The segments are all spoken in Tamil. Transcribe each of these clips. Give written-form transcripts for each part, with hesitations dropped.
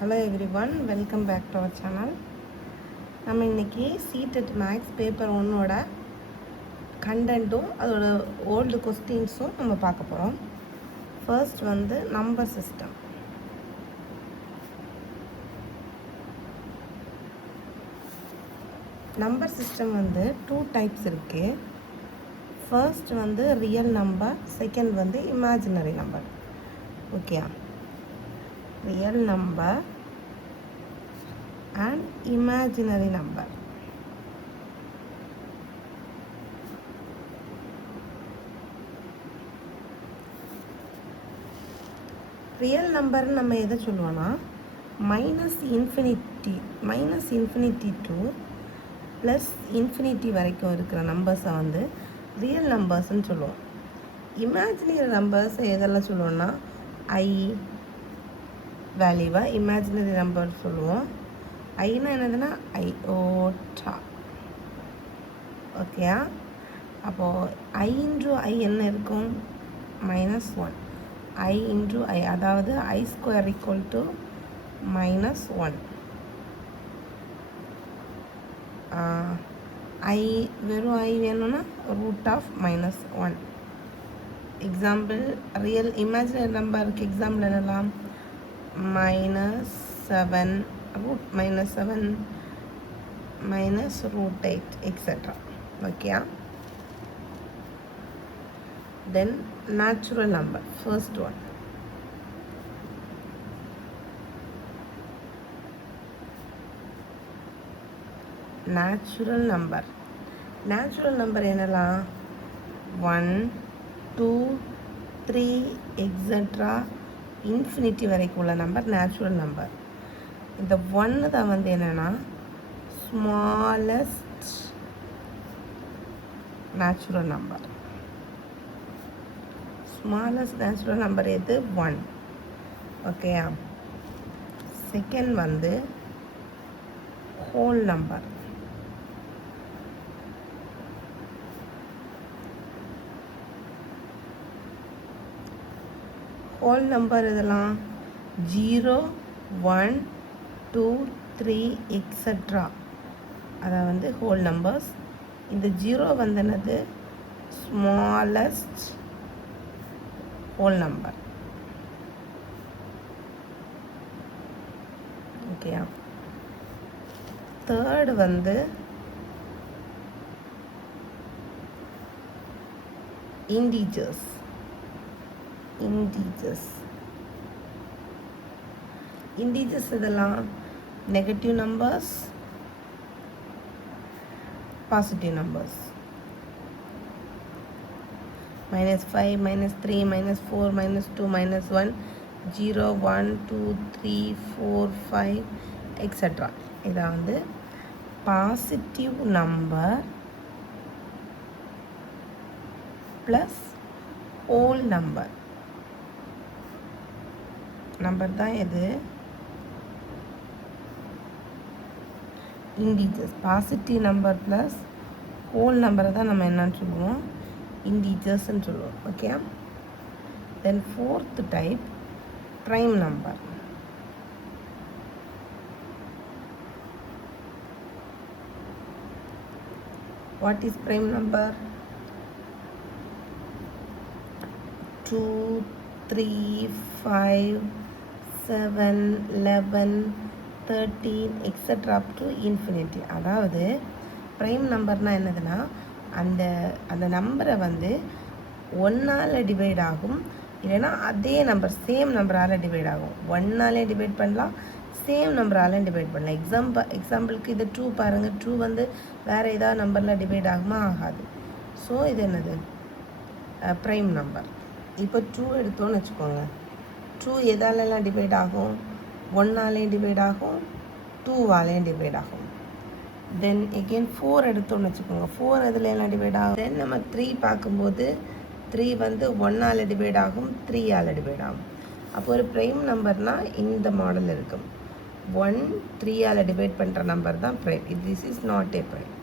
Hello everyone, welcome back to our channel. நம்ம இன்றைக்கி சிடெட் மேக்ஸ் பேப்பர் 1ஓட கண்டென்ட்டும் அதோட ஓல்டு கொஸ்டின்ஸும் நம்ம பார்க்க போகிறோம். ஃபர்ஸ்ட் வந்து நம்பர் சிஸ்டம். நம்பர் சிஸ்டம் வந்து 2 டைப்ஸ் இருக்குது. ஃபர்ஸ்ட் வந்து ரியல் நம்பர், செகண்ட் வந்து imaginary number. Okay, real number and imaginary number. Real number நம்ம எதை சொல்லுவோன்னா minus infinity to plus infinity வரைக்கும் இருக்கிற நம்பர்ஸை வந்து ரியல் நம்பர்ஸ்ன்னு சொல்லுவோம். இமேஜினரி நம்பர்ஸ் எதெல்லாம் சொல்லுவோன்னா ஐ வேல்யூவை இமேஜினரி நம்பர் சொல்லுவோம். ஐனா என்னதுன்னா ஐஓட்டா. ஓகேயா? அப்போது ஐ இன்ட்ரு ஐ என்ன இருக்கும்? -1. ஐ இன்ட்ரு ஐ, அதாவது ஐ ஸ்கொயர் ஈக்குவல் டு -1. ஐ வெறும் ஐ வேணும்னா √(-1). எக்ஸாம்பிள் ரியல் இமேஜினரி நம்பருக்கு எக்ஸாம்பிள் என்னலாம்? -7, √-7, -√8, etc. Okay. Then natural number, first one. Natural number என்னலாம்? 1, 2, 3, etc. இன்ஃபினிட்டி வரைக்கும் உள்ள நம்பர் நேச்சுரல் நம்பர். இந்த 1 தான் வந்து என்னென்னா smallest natural number. Smallest natural number எது? 1. ஓகேயா? செகண்ட் வந்து ஹோல் நம்பர். ஹோல் நம்பர் இதெல்லாம் 0, 1, 2, 3, etc. அதை வந்து ஹோல் நம்பர்ஸ். இந்த 0 வந்து என்னது? Smallest whole number. ஓகேயா? தேர்டு வந்து இன்டீஜர்ஸ். இன்டீஜர்ஸ் இதெல்லாம் negative numbers, positive numbers. -5, -3, -4, -2, -1, 0, 1, 2, 3, 4, 5, etc. இதை வந்து positive number plus whole number தான் எது? Integers. Positive number plus whole நம்பரை தான் நம்ம என்னன்னு சொல்லுவோம்? இன்டீஜர்ஸ்ன்னு சொல்லுவோம். Okay. Then fourth type prime number. What is prime number? 2, 3, 5, 7, 11, 13, etc. up to infinity. அதாவது ப்ரைம் நம்பர்னால் என்னதுன்னா அந்த நம்பரை வந்து 1ஆல் டிவைட் ஆகும், இல்லைன்னா அதே நம்பர் சேம் நம்பரால் டிவைட் ஆகும். 1ஆலே டிவைட் பண்ணலாம், சேம் நம்பரால் டிவைட் பண்ணலாம். எக்ஸாம்பிளுக்கு இது 2 பாருங்கள். 2 வந்து வேறு ஏதாவது நம்பரில் டிவைட் ஆகுமா? ஆகாது. ஸோ இது என்னது? Prime number. இப்போ 2 எடுத்தோன்னு வச்சுக்கோங்க. 2 எதாலெல்லாம் டிவைட் ஆகும்? 1ஆலேயும் டிவைட் ஆகும், 2ஆலேயும் டிவைட் ஆகும். தென் எகெயின் 4 எடுத்தோன்னு வச்சுக்கோங்க. 4 எதுலெல்லாம் டிவைட் ஆகும்? தென் நம்ம 3 பார்க்கும்போது 3 வந்து 1ஆல் டிவைட் ஆகும், 3ஆல் டிவைட் ஆகும். அப்போ ஒரு ப்ரைம் நம்பர்னால் இந்த மாடல் இருக்கும். 1, 3ஆல் டிவைட் பண்ணுற நம்பர் தான் prime. This is not a prime.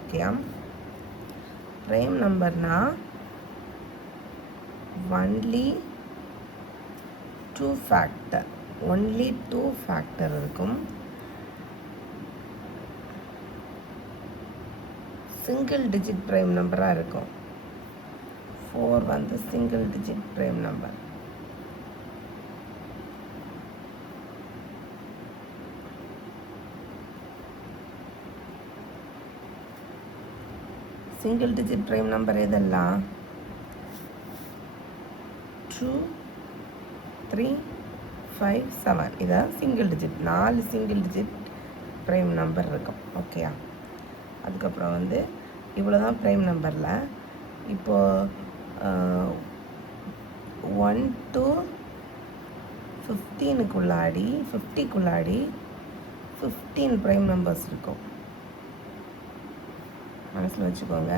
Okay. Prime நம்பர்னால் only 2 ஃபேக்டர், ஒன்லி 2 ஃபேக்டர் இருக்கும். சிங்கிள் டிஜிட் ப்ரைம் நம்பராக இருக்கும். 4 வந்து single digit prime number. Single digit prime number எதெல்லாம்? 2, 3, 5, 7. இதான் single digit. 4 single digit prime number இருக்கும். ஓகேயா? அதுக்கப்புறம் வந்து இவ்வளோ தான் ப்ரைம் நம்பரில். இப்போது 1 to 15க்குள்ளாடி 50க்குள்ளாடி 15 ப்ரைம் நம்பர்ஸ் இருக்கும். மனசில் வச்சுக்கோங்க.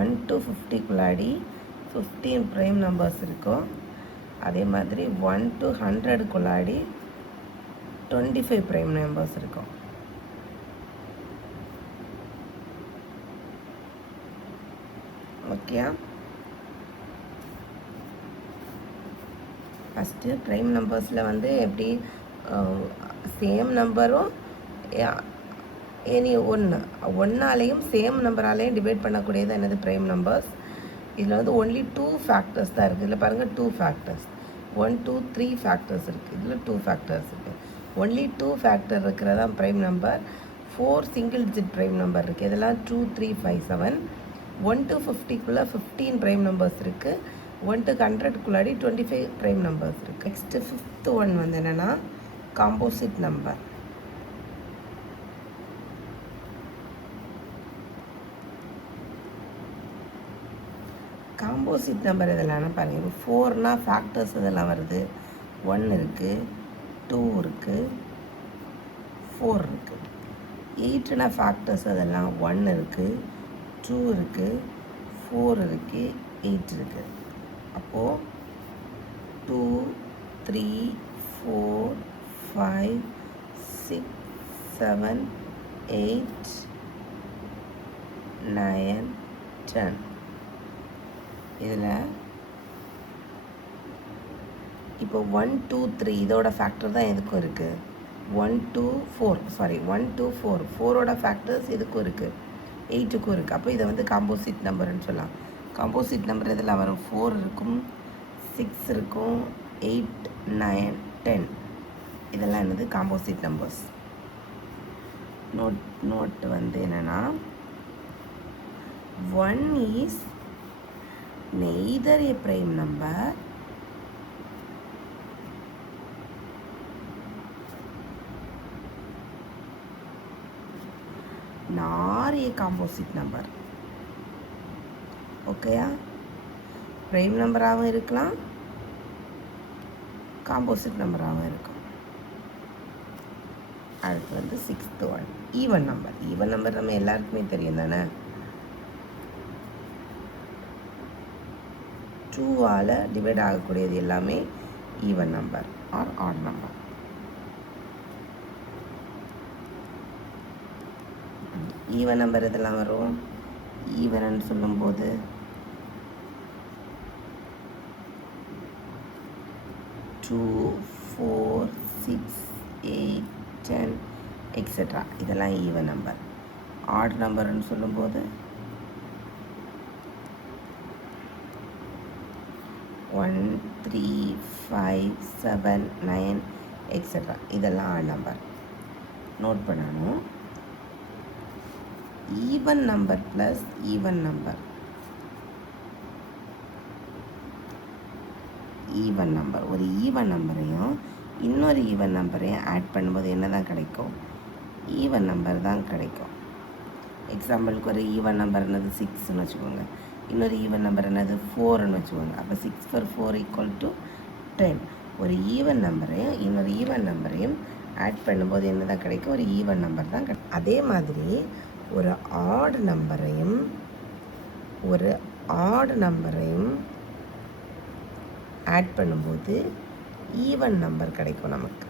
1 to 50க்குள்ளாடி 15 ப்ரைம் நம்பர்ஸ் இருக்கும். அதே மாதிரி 1 to 100க்குள்ளாடி 25 ப்ரைம் நம்பர்ஸ் இருக்கும். ஓகே, ஃபஸ்ட்டு ப்ரைம் நம்பர்ஸில் வந்து எப்படி சேம் நம்பரும் எனி ஒன்றாலேயும் சேம் நம்பராலேயும் டிவைட் பண்ணக்கூடியது என்னது ப்ரைம் நம்பர்ஸ். இதில் வந்து ஒன்லி 2 ஃபேக்டர்ஸ் தான் இருக்குது. இதில் பாருங்கள் 2 ஃபேக்டர்ஸ், 1, 2, 3 ஃபேக்டர்ஸ் இருக்குது. இதில் 2 ஃபேக்டர்ஸ் இருக்குது. ஒன்லி 2 ஃபேக்டர் இருக்கிறதா prime number. 4 single digit prime number இருக்குது. இதெல்லாம் 2, 3, 5, 7. 1 to 50க்குள்ளே 15 ப்ரைம் நம்பர்ஸ் இருக்குது. 1 to 100க்குள்ளாடி 25 ப்ரைம் நம்பர்ஸ் இருக்குது. நெக்ஸ்ட்டு 5th ஒன் வந்து என்னென்னா காம்போசிட் நம்பர். காம்போசிட் நம்பர் இதெல்லாம் பாருங்கள். இப்போ 4னா ஃபேக்டர்ஸ் இதெல்லாம் வருது. 1 இருக்குது, 2 இருக்குது, 4 இருக்குது. 8னா ஃபேக்டர்ஸ் அதெல்லாம் 1 இருக்குது, 2 இருக்குது, 4 இருக்குது, 8 இருக்குது. அப்போது 2, 3, 4, 5, 6, 7, 8, 9, 10. இதில் இப்போ 1, 2, 3 இதோட ஃபேக்டர் தான் எதுக்கும் இருக்குது. 1 to 4 4ஓட ஃபேக்டர்ஸ் இதுக்கும் இருக்குது, 8க்கும் இருக்குது. அப்போ இதை வந்து காம்போசிட் நம்பர்னு சொல்லலாம். காம்போசிட் நம்பர் இதில் வரும். 4 இருக்கும், 6 இருக்கும், 8, 9, 10. இதெல்லாம் என்னது காம்போசிட் நம்பர்ஸ். நோட் வந்து என்னென்னா 1 is neither a prime number nor a composite number. ஓகேயா? ப்ரைம் நம்பராகவும் இருக்கலாம், காம்போசிட் நம்பராகவும் இருக்கும். அடுத்து வந்து 6th one even number. Even number நம்ம எல்லாருக்குமே தெரியும் தானே. 2ஆல் டிவைட் ஆகக்கூடியது எல்லாமே even number or odd number. Even number இதெல்லாம் வரும். ஈவன் சொல்லும்போது 2, 4, 6, 8, 10 எக்ஸெட்ரா இதெல்லாம் ஈவன் நம்பர். ஆட் நம்பர்னு சொல்லும்போது 1, 3, 5, 7, 9 எக்ஸெட்ரா இதெல்லாம் ஆட் நம்பர். நோட் பண்ணணும். Even number plus even number. Even number ஒரு ஈவன் நம்பரையும் இன்னொரு ஈவன் நம்பரையும் ஆட் பண்ணும்போது என்ன தான் கிடைக்கும்? ஈவன் நம்பர் தான் கிடைக்கும். எக்ஸாம்பிளுக்கு ஒரு ஈவன் நம்பர் என்னது 6ன்னு வச்சுக்கோங்க, இன்னொரு ஈவன் நம்பர் என்னது 4ன்னு வச்சுக்கோங்க. அப்போ 6 for 4 = 10. ஒரு ஈவன் நம்பரையும் இன்னொரு ஈவன் நம்பரையும் ஆட் பண்ணும்போது என்ன தான் கிடைக்கும்? ஒரு ஈவன் நம்பர் தான் கிடைக்கும். அதே மாதிரி ஒரு ஆட் நம்பரையும் ஆட் பண்ணும்போது ஈவன் நம்பர் கிடைக்கும் நமக்கு.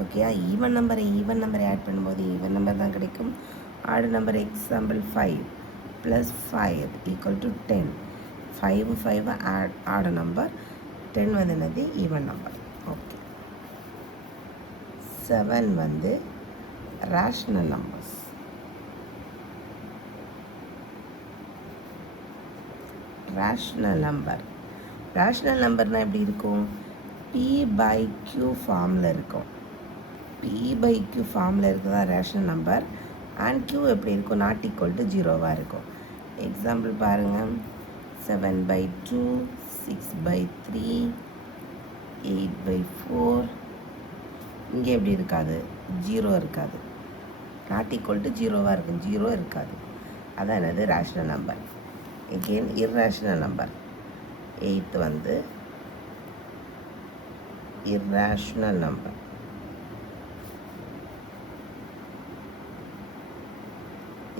ஓகேயா? ஈவன் நம்பரை ஆட் பண்ணும்போது ஈவன் நம்பர் தான் கிடைக்கும். Add number example 5 + 5 = 10. 5 add number, 10 வந்து என்னது ஈவன் நம்பர். ஓகே. 7 வந்து ரேஷ்னல் நம்பர்ஸ். ரேஷ்னல் நம்பர்னால் எப்படி இருக்கும்? P/Q ஃபார்மில் இருக்கும். P/Q ஃபார்மில் இருக்குதா ரேஷ்னல் நம்பர். அண்ட் Q எப்படி இருக்கும்? நாட் ஈக்குவல் டு 0வாக இருக்கும். எக்ஸாம்பிள் பாருங்கள். 7/2, 6/3, 8/4. இங்கே எப்படி இருக்காது? 0 இருக்காது. நாட் ஈக்குவல் டு 0வாக இருக்கும். 0 இருக்காது. அதான் என்னது? Rational number. Again irrational number. 8 வந்து இர்ரேஷ்னல் நம்பர்.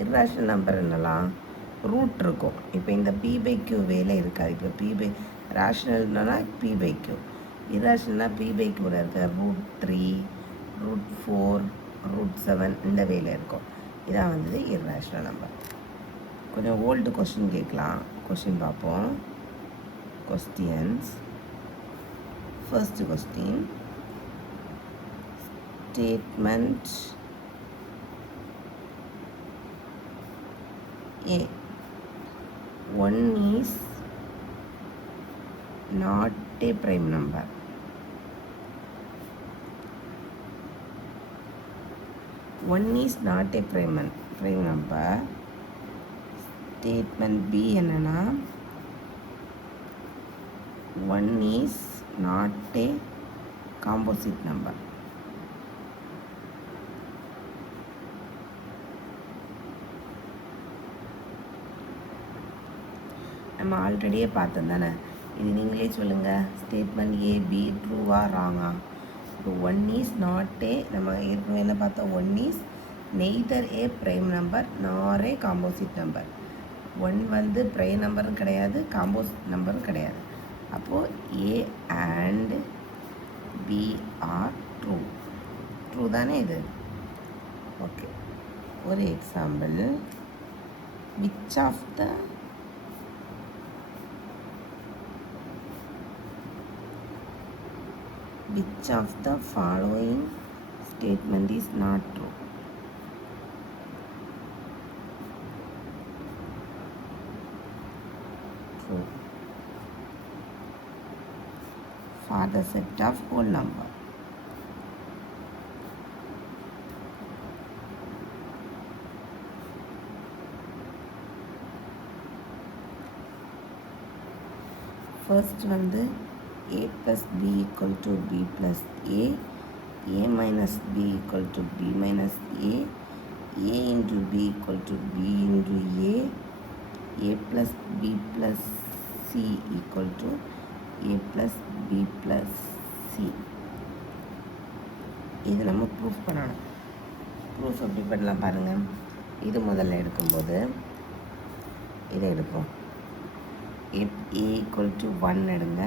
இர்ரேஷ்னல் நம்பர் என்னலாம்? ரூட் இருக்கும். இப்போ இந்த P/Q வேலை இருக்காது. இப்போ ரேஷ்னல்னா P/Q, இர்ரேஷ்னல்னா P/Qவில் இருக்க √3, √4, √7 இந்த வேலை இருக்கும். இதான் வந்து இர்ரேஷ்னல் நம்பர். கொஞ்சம் ஓல்டு கொஸ்டின் கேட்கலாம். கொஸ்டின் பார்ப்போம். Questions. First question. Statement A. 1 is not a prime number. One is not a prime number. Statement B என்னன்னா 1 is not a composite number. நம்ம ஆல்ரெடியே பார்த்தோம் தானே. இது நீங்களே சொல்லுங்கள். ஸ்டேட்மெண்ட் A, B ட்ரூவா ராங்கா? இப்போ 1 இஸ் நாட் ஏ, நம்ம ஏற்கனவே என்ன பார்த்தோம்? 1 is neither a prime number நார் ஏ காம்போசிட் நம்பர். 1 வந்து ப்ரைம் நம்பரும் கிடையாது, காம்போசிட் நம்பரும் கிடையாது. அப்போது A and B are true. True தானே இது? ஓகே. ஒரு example. which of the following statement is not true? True for the set of whole number. First வந்து a plus b equal to b plus a minus b equal to b minus a into b equal to b into a plus b plus c equal to a plus b plus c. இது நம்ம ப்ரூஃப் பண்ணணும். ப்ரூஃப் எப்படி பண்ணலாம் பாருங்கள். இது முதல்ல எடுக்கும்போது இதை எடுப்போம். a equal to 1 எடுங்க,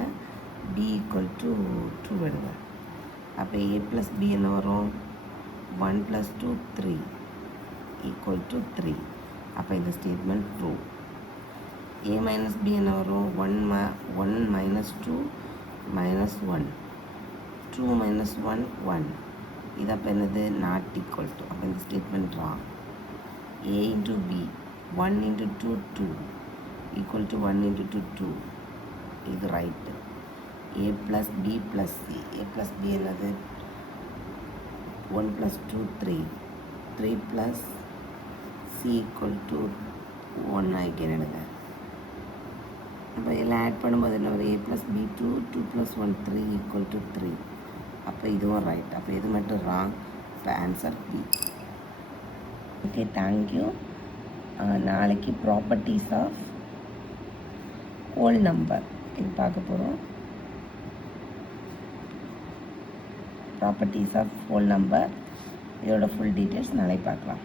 b equal to 2 எடுங்க. அப்போ a plus b என்ன வரும்? 1 plus 2 3 equal to 3. அப்போ இந்த statement true. a minus b என்ன வரும்? 1 minus 2 minus 1, 2 minus 1 1. இது அப்போ என்னது? Not equal to. அப்போ இந்த statement wrong. a into b 1 into 2 2 equal to 1 into 2 2. இது right. a plus b plus c. a plus b என்னது? 1 plus 2 3 3 plus c equal to 1 ஆகிக்கிறேன் எடுங்க. அப்போ எல்லாம் ஆட் பண்ணும்போது என்ன வரும்? a plus b 2 2 plus 1 3 equal to 3. அப்போ இதுவும் ரைட். அப்போ இது மட்டும் ராங். இப்போ ஆன்சர் b. Okay, thank you. நாளைக்கு ப்ராப்பர்ட்டிஸ் ஆஃப் ஹோல் நம்பர் இது பார்க்க போகிறோம். ப்ராப்பர்ட்டிஸ் ஆஃப் ஹோல் நம்பர் இதோட ஃபுல் டீட்டெயில்ஸ் நாளைக்கு பார்க்கலாம்.